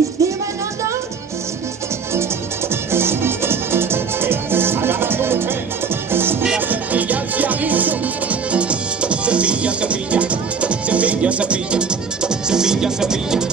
nicht nebeneinander. Agarra tu mujer, la cepilla se ha dicho. Cepilla, cepilla, cepilla, cepilla, cepilla, cepilla.